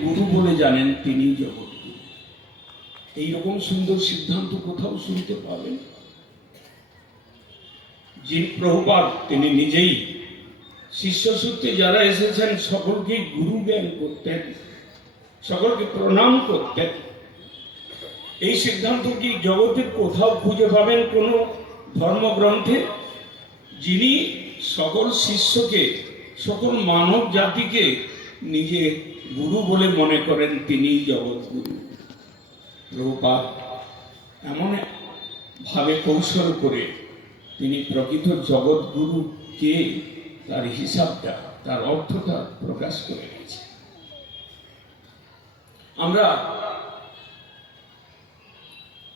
গুরু বলে জানেন তিনি জগৎগুরু। এইরকম সুন্দর সিদ্ধান্ত কোথাও শুনতে পাবেন? যিনি প্রভুপাদ তিনি নিজেই শিষ্য সূত্রে যারা এসেছেন, সকলকে গুরু জ্ঞান করতেন, সকলকে প্রণাম করতেন। এই সিদ্ধান্ত কি জগতের কোথাও খুঁজে পাবেন কোনো ধর্মগ্রন্থে? যিনি সকল শিষ্যকে, সকল মানব জাতিকে নিজে গুরু বলে মনে করেন তিনি জগৎগুরু। প্রভুপাদ এমন ভাবে কৌশল করে তিনি প্রকৃত জগৎগুরু কে তার হিসাবটা, তার অর্থটা প্রকাশ করে গেছে আমরা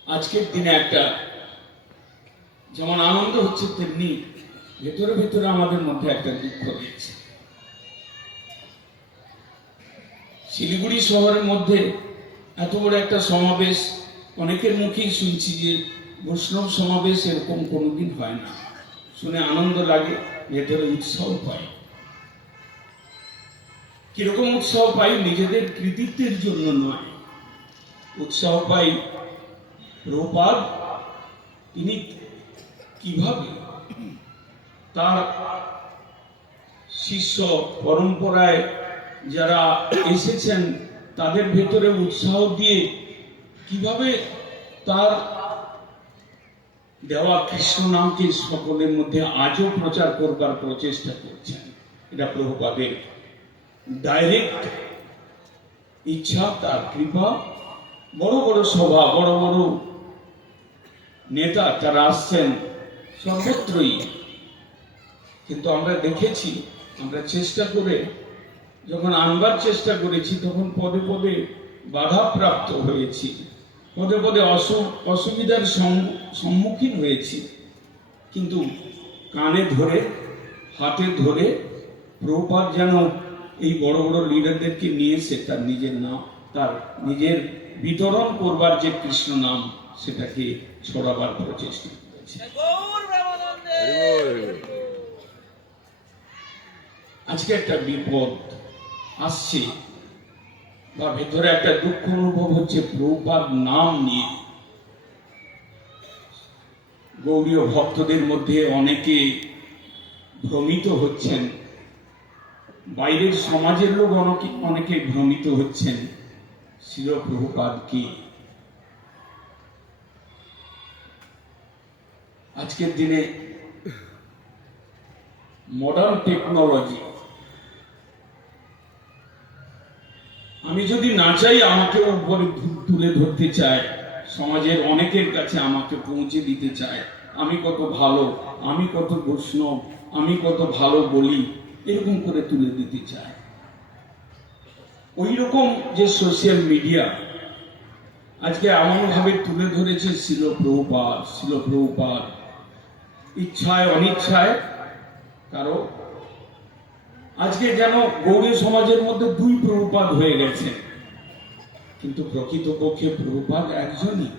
আজকের দিনে একটা যেমন আনন্দ হচ্ছে, তেমনি ভেতরে ভেতরে আমাদের মধ্যে একটা দুঃখ রয়েছে। শিলিগুড়ি শহরের মধ্যে এত বড় একটা সমাবেশ, অনেকের মুখেই শুনছি যে বৈষ্ণব সমাবেশ এরকম কোনোদিন হয় না। শুনে আনন্দ লাগে, ভেতরে উৎসাহ পাই। কীরকম উৎসাহ পাই? নিজেদের কৃতিত্বের জন্য নয়। উৎসাহ পাই প্রপাদ তিনি কীভাবে তার শিষ্য পরম্পরায় যারা এসেছেন, তাদের ভেতরে উৎসাহ দিয়ে কীভাবে তার দেওয়া কৃষ্ণ নামকে সকলের মধ্যে আজও প্রচার করবার প্রচেষ্টা করছেন, এটা প্রভুপাদের ডাইরেক্ট ইচ্ছা, তার কৃপা, বড় বড় সভা, বড় বড় নেতা যারা আসছেন, সর্বত্রই। কিন্তু আমরা দেখেছি, আমরা চেষ্টা করে যখন আনবার চেষ্টা করেছি তখন পদে পদে বাধাপ্রাপ্ত হয়েছি। পদে পদে অসু- অসুবিধার সম্মু- সম্মুখীন হয়েছি। কিন্তু কানে ধরে হাতে ধরে প্রপাত যেন এই বড় বড় লিডারদেরকে নিয়ে এসে তার নিজের নাম তার নিজের বিতরণ করবার যে কৃষ্ণ নাম সেটাকে ছড়াবার প্রচেষ্টা করেছে। আজকে একটা বিপদ আসছে। বা ভেতরে একটা দুঃখ অনুভব হচ্ছে, প্রভুপাদ নাম নিয়ে। গৌরীয় ভক্তদের মধ্যে অনেকে ভ্রমিত হচ্ছেন। বাইরের সমাজের লোক অনেকে অনেকে ভ্রমিত হচ্ছেন, শিল প্রভুপাদ কি। আজকের দিনে মডার্ন টেকনোলজি আমি যদি না চাই আমাকে উপরে তুলে ধরতে চায়। সমাজের অনেকের কাছে আমাকে পৌঁছে দিতে চায়। আমি কত ভালো, আমি কত বৈষ্ণব, আমি কত ভালো বলি, এরকম করে তুলে দিতে চায়। ওই রকম যে সোশ্যাল মিডিয়া আজকে এমনভাবে তুলে ধরেছে শিল প্রভুপাত শিল প্রভুপাত ইচ্ছায়, অনিচ্ছায়, কারও আজকে যেন গৌরী সমাজের মধ্যে দুই প্রভুপাত হয়ে গেছে। কিন্তু প্রকৃতপক্ষে প্রভুপাত একজনই।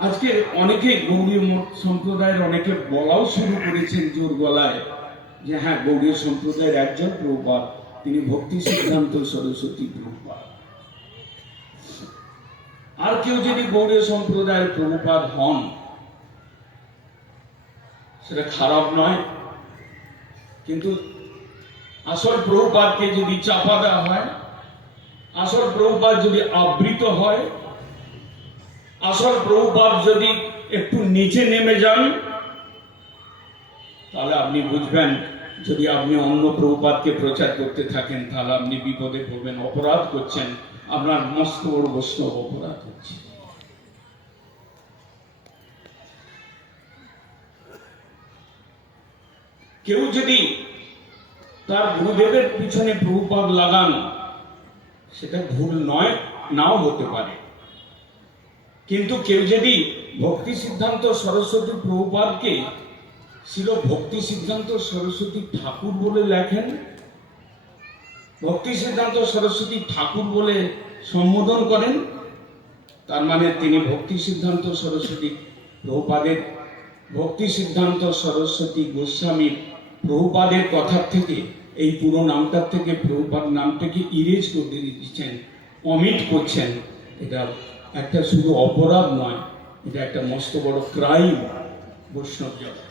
আজকে অনেকে গৌরী সম্প্রদায়ের অনেকে বলাও শুরু করেছেন জোর গলায় যে হ্যাঁ গৌরী সম্প্রদায়ের একজন প্রভুপাত তিনি ভক্তি সিদ্ধান্ত সরস্বতী প্রভুপাত আর কেউ যদি গৌরী সম্প্রদায়ের প্রভুপাত হন, সেটা খারাপ নয়। কিন্তু আসল প্রভুপাতকে যদি চাপা দেওয়া হয়, আসল প্রভুপাত যদি আবৃত হয়, আসল প্রভুপাত যদি একটু নিচে নেমে যান, তাহলে আপনি বুঝবেন, যদি আপনি অন্য প্রভুপাতকে প্রচার করতে থাকেন, তাহলে আপনি বিপদে পড়বেন, অপরাধ করছেন। আপনার মস্ত বড় বৈষ্ণব অপরাধ হচ্ছে কেউ যদি তার গুরুদেবের পিছনে প্রভুপাদ লাগান। সেটা ভুল নয়, নাও হতে পারে। কিন্তু কেউ যদি ভক্তি সিদ্ধান্ত সরস্বতী প্রভুপাদকে ছিল ভক্তি সিদ্ধান্ত সরস্বতী ঠাকুর বলে লেখেন, ভক্তি সিদ্ধান্ত সরস্বতী ঠাকুর বলে সম্বোধন করেন, তার মানে তিনি ভক্তি সিদ্ধান্ত সরস্বতী প্রভুপাদের ভক্তি সিদ্ধান্ত সরস্বতী গোস্বামী প্রভুপাদের কথার থেকে, এই পুরো নামটার থেকে, প্রভুপাদ নামটাকে ইরেজ করে দিচ্ছেন অমিট করছেন, এটা একটা শুধু অপরাধ নয়, এটা একটা মস্ত বড় ক্রাইম বৈষ্ণব জগৎ।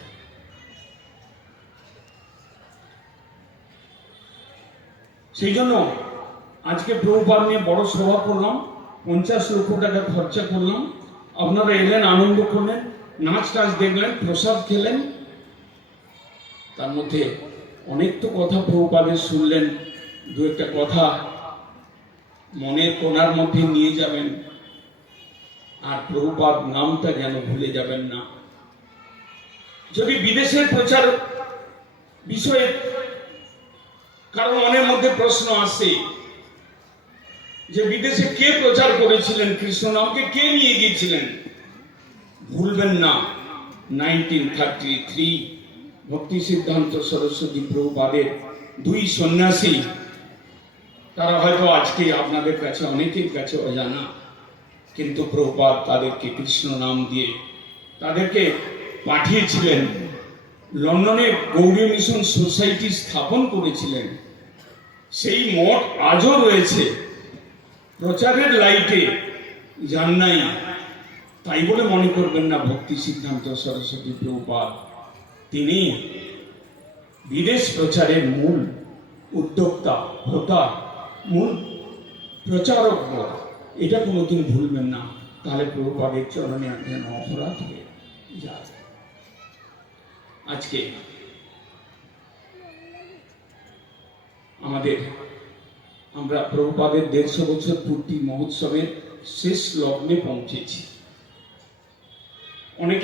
সেই জন্য আজকে প্রভুপাদ নিয়ে বড় সভা করলাম, পঞ্চাশ লক্ষ টাকা খরচা করলাম। আপনারা এলেন, আনন্দ করলেন নাচ টাচ দেখলেন, প্রসাদ খেলেন তার মধ্যে অনেক তো কথা প্রভুপাদের শুনলেন। দু একটা কথা মনের কোনার মধ্যে নিয়ে যাবেন। আর প্রভুপাদ নামটা যেন ভুলে যাবেন না। যদি বিদেশের প্রচার বিষয়ে কারণ মনের মধ্যে প্রশ্ন আসে যে বিদেশে কে প্রচার করেছিলেন, কৃষ্ণ নামকে কে নিয়ে গিয়েছিলেন, ভুলবেন না। নাইনটিন থার্টি থ্রি ভক্তি সিদ্ধান্ত সরস্বতী প্রভুপাদের দুই সন্ন্যাসী, তারা হয়তো আজকে আপনাদের কাছে, অনেকের কাছে অজানা, কিন্তু প্রভুপাদ তাদেরকে কৃষ্ণ নাম দিয়ে তাদেরকে পাঠিয়েছিলেন। লন্ডনে গৌরী মিশন সোসাইটি স্থাপন করেছিলেন। সেই মঠ আজও রয়েছে। প্রচারের লাইটে যান নাই। তাই বলে মনে করবেন না ভক্তি সিদ্ধান্ত সরস্বতী প্রভুপাদ। তিনি বিদেশ প্রচারের মূল উদ্যোক্তা হোতা মূল প্রচারক হোক এটা কোনোদিন ভুলবেন না। তাহলে প্রভুপাদের চরণে যেন অপরাধ হয়ে যায়। আজকে আমাদের, আমরা প্রভুপাদের দেড়শো বছর পূর্তি মহোৎসবের শেষ লগ্নে পৌঁছেছি।